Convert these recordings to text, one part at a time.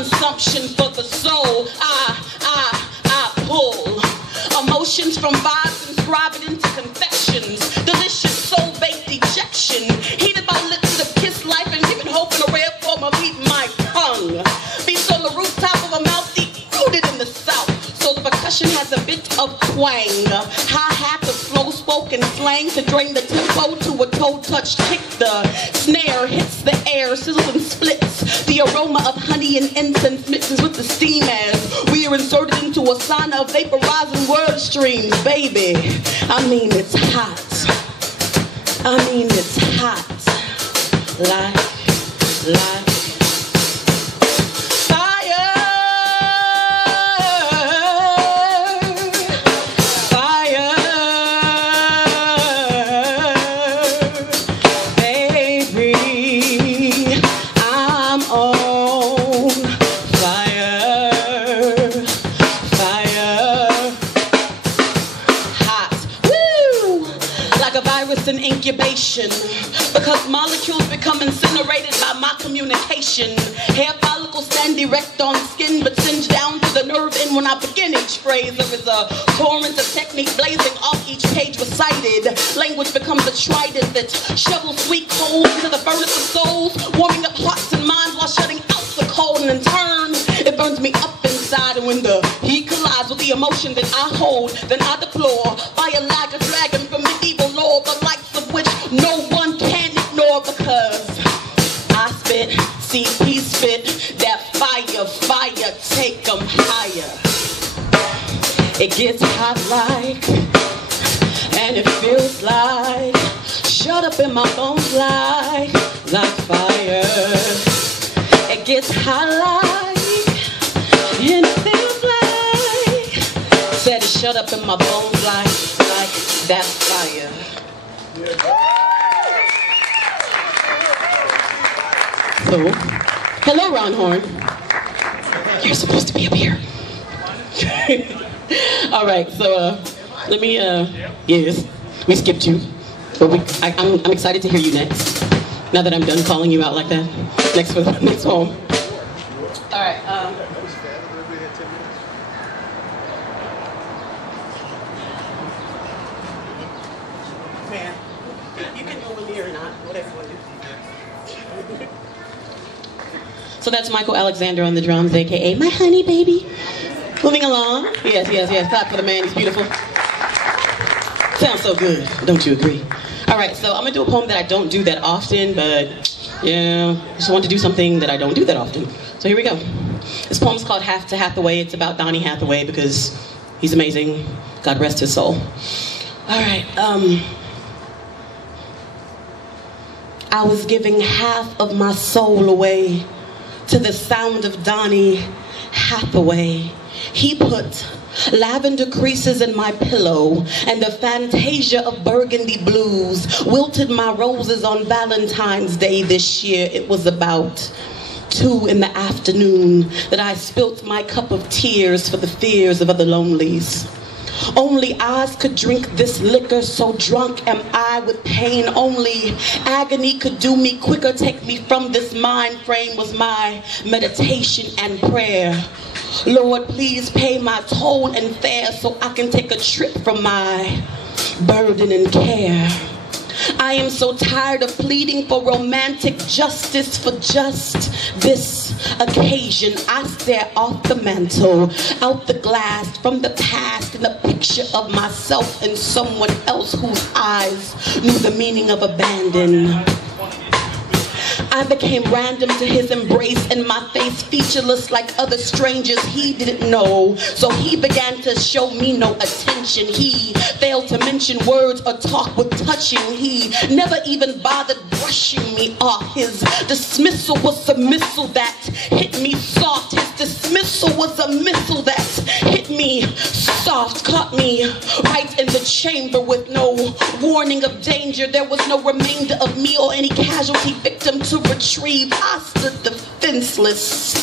consumption for the soul. I pull emotions from vibes, inscribe it into confections. Delicious soul-baked ejection, heated by lips that kiss life and giving hope in a rare form of eating my tongue. Beats on the rooftop of a mouth deep rooted in the south, so the percussion has a bit of twang. Hi-hat of slow spoken slang to drain the tempo to a toe-touch kick. The snare hits the air, sizzles and splits. The aroma of honey and incense mixes with the steam as we are inserted into a sauna of vaporizing word streams. Baby, I mean it's hot. I mean it's hot. Like in incubation, because molecules become incinerated by my communication. Hair follicles stand erect on skin, but singe down to the nerve end when I begin each phrase. There is a torrent of technique blazing off each page recited. Language becomes a trident that shovels sweet coals into the furnace of souls, warming up hearts and minds while shutting out the cold, and in turn it burns me up inside. And when the heat collides with the emotion that I hold, then I deplore fire like a dragon from medieval lore, the likes of which no one can ignore, because I spit, CP spit, that fire, take 'em higher. It gets hot like, and it feels like, shut up in my bones like fire. It gets hot like, and it feels like, said it shut up in my bones like that fire. So, hello Ron Horn. You're supposed to be up here. All right, so let me, yes, we skipped you, but I'm excited to hear you next. Now that I'm done calling you out like that, next poem. All right. Man, you can go with me or not, whatever you want to do. So that's Michael Alexander on the drums, aka my honey baby. Moving along. Yes. Clap for the man, he's beautiful. Sounds so good, don't you agree? All right, so I'm gonna do a poem that I don't do that often, but yeah, I just want to do something that I don't do that often. So here we go. This poem's called Half to Hathaway. It's about Donny Hathaway because he's amazing. God rest his soul. All right, I was giving half of my soul away to the sound of Donny Hathaway. He put lavender creases in my pillow, and the fantasia of burgundy blues wilted my roses on Valentine's Day this year. It was about 2 in the afternoon that I spilt my cup of tears for the fears of other lonelies. Only eyes could drink this liquor, so drunk am I with pain. Only agony could do me quicker, take me from this mind frame, was my meditation and prayer. Lord, please pay my toll and fare so I can take a trip from my burden and care. I am so tired of pleading for romantic justice for just this occasion. I stare off the mantle, out the glass, from the past, in a picture of myself and someone else whose eyes knew the meaning of abandon. I became random to his embrace, and my face featureless like other strangers he didn't know. So he began to show me no attention. He failed to mention words or talk with touching. He never even bothered brushing me off. His dismissal was a missile that hit me soft. His dismissal was a missile that hit me soft. Caught me right in the chamber with no warning of danger. There was no remainder of me or any casualty victim to retrieve. I stood defenseless.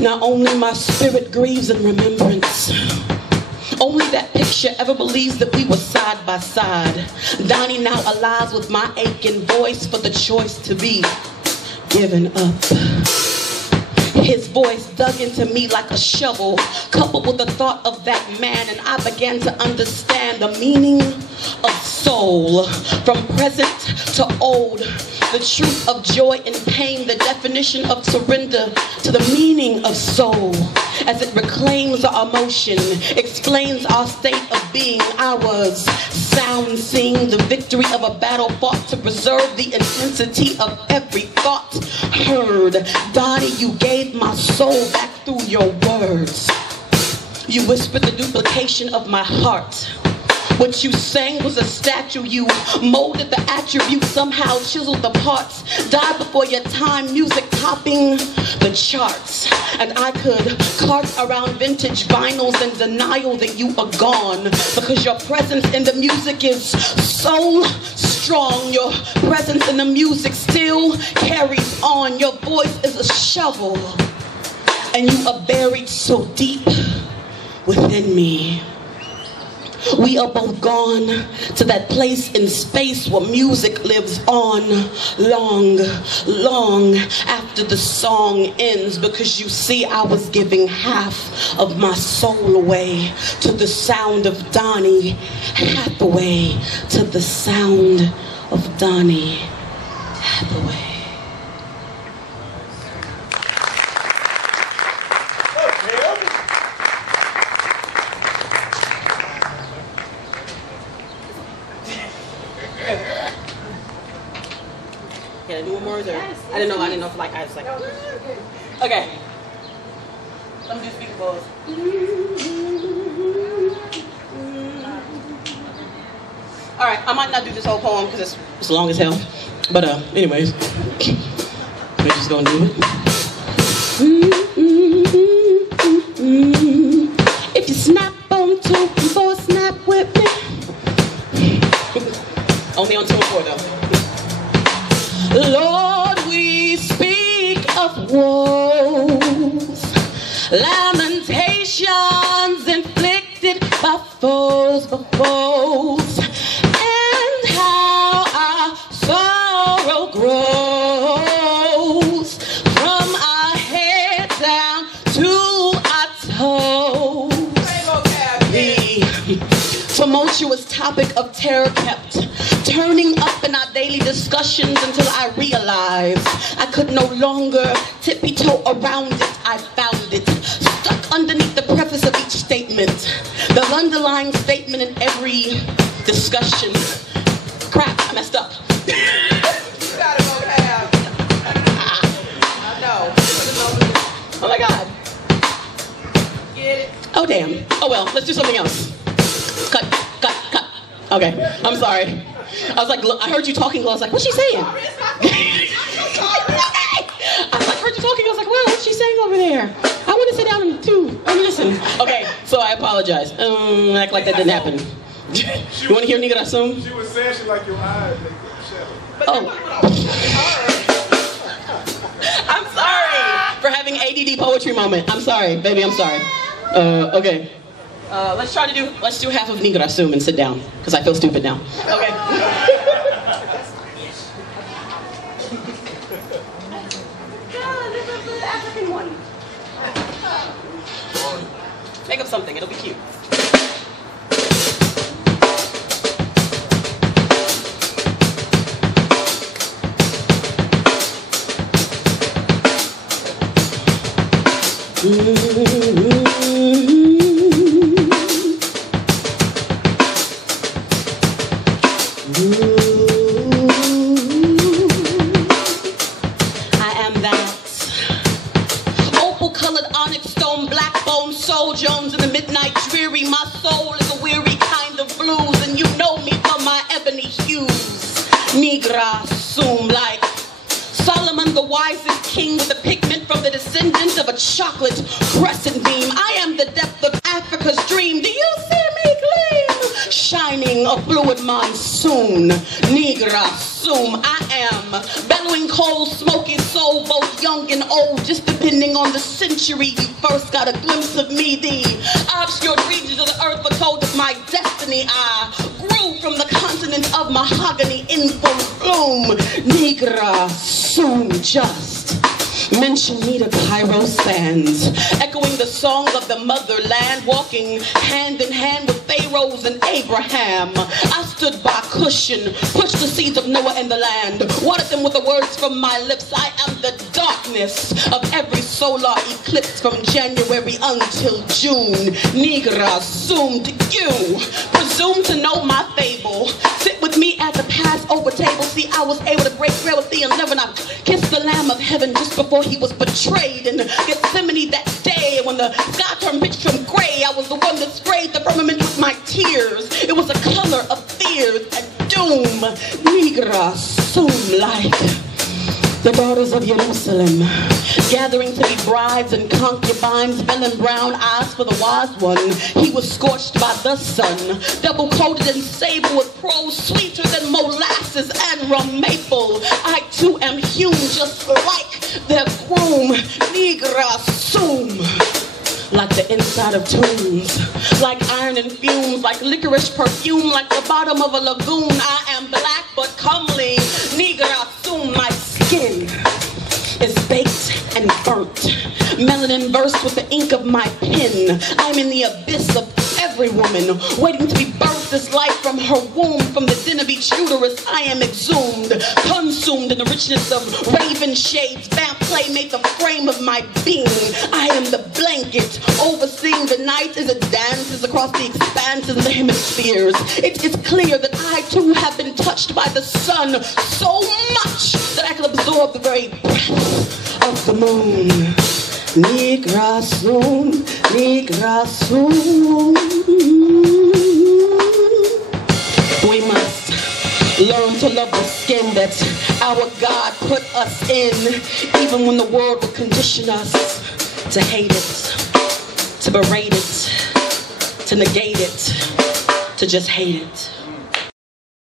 Now only my spirit grieves in remembrance. Only that picture ever believes that we were side by side. Donny now alive with my aching voice for the choice to be given up. His voice dug into me like a shovel, coupled with the thought of that man, and I began to understand the meaning of soul. From present to old, the truth of joy and pain, the definition of surrender to the meaning of soul, as it reclaims our emotion, explains our state of being. I was sound seeing the victory of a battle fought to preserve the intensity of every thought heard. Donnie, you gave my soul back through your words. You whispered the duplication of my heart. What you sang was a statue. You molded the attributes, somehow chiseled the parts. Died before your time, music topping the charts. And I could cart around vintage vinyls in denial that you are gone, because your presence in the music is so strong. Your presence in the music still carries on. Your voice is a shovel, and you are buried so deep within me. We are both gone to that place in space where music lives on long, long after the song ends. Because you see, I was giving half of my soul away to the sound of Donnie Hathaway, to the sound of Donnie Hathaway. Can I do one more? Or? Yes, I didn't know if like I was like, okay. Let me do speaker pose. All right, I might not do this whole poem because it's long as hell. But anyways, we're just gonna do it. If you snap on 2 and 4, snap with me. Only on 2 and 4 though. Lord, we speak of woes, lamentations inflicted by foes, and how our sorrow grows from our head down to our toes. The tumultuous topic of terror kept turning up in our daily discussions until I realized I could no longer tippy-toe around it. I found it stuck underneath the preface of each statement, the underlying statement in every discussion. Crap, I messed up. You gotta go have. I know. Oh my God. Get it? Oh damn. Oh well, let's do something else. Cut. Okay, I'm sorry. I was like, I heard you talking, I was like, what's she saying? I heard you talking, I was like, wow, what's she saying over there? I want to sit down and listen. Okay, so I apologize. Act like that didn't happen. You want to hear Negra Assume? She was saying she like your eyes. Oh. I'm sorry for having ADD poetry moment. I'm sorry, baby, I'm sorry. Okay. Let's do half of Negra Assume and sit down, because I feel stupid now. Okay. African one. Make up something, it'll be cute. Jones in the midnight dreary. My soul is a weary kind of blues, and you know me for my ebony hues. Negra Assume, like Solomon the wisest king with a pigment from the descendant of a chocolate crescent beam. I am the depth of Africa's dream. Do you see me gleam? Shining a fluid monsoon. Negra Assume, I am bellowing cold, smoky soul, both young and old, just depending on the century you first got a glimpse of me. The obscure regions of the earth were told of my destiny. I grew from the continent of mahogany in full bloom. Negra Assume, just Mention me to Cairo sands, echoing the songs of the motherland, walking hand in hand with pharaohs and Abraham. I stood by cushion, pushed the seeds of Noah in the land, watered them with the words from my lips. I am the darkness of every solar eclipse from January until June. Negra, zoom, do you presume to know my fable? Sit with me at the Passover table. See, I was able to break bread with thee and live, and I kissed the Lamb of Heaven just before he was betrayed in Gethsemane that day. When the sky turned pitch from gray, I was the one that sprayed the firmament with my tears. It was a color of fears and doom. Negra, zoom like the daughters of Jerusalem, gathering to be brides and concubines, belling brown eyes for the wise one. He was scorched by the sun, double coated in sable with pearls sweeter than molasses and rum maple. I too am hewn just like their groom. Negra, zoom like the inside of tombs, like iron and fumes, like licorice perfume, like the bottom of a lagoon. I am black but comely. Negra, zoom, my skin is baked and burnt, melanin versed with the ink of my pen. I'm in the abyss of every woman, waiting to be birthed as life from her womb. From the den of each uterus I am exhumed, consumed in the richness of raven shades. Vamp play made the frame of my being. I am the blanket overseeing the night as it dances across the expanses of the hemispheres. It is clear that I too have been touched by the sun so much that I can absorb the very breath of the moon. Negra, zoom, negra, zoom. We must learn to love the skin that our God put us in, even when the world will condition us to hate it, to berate it, to negate it, to just hate it.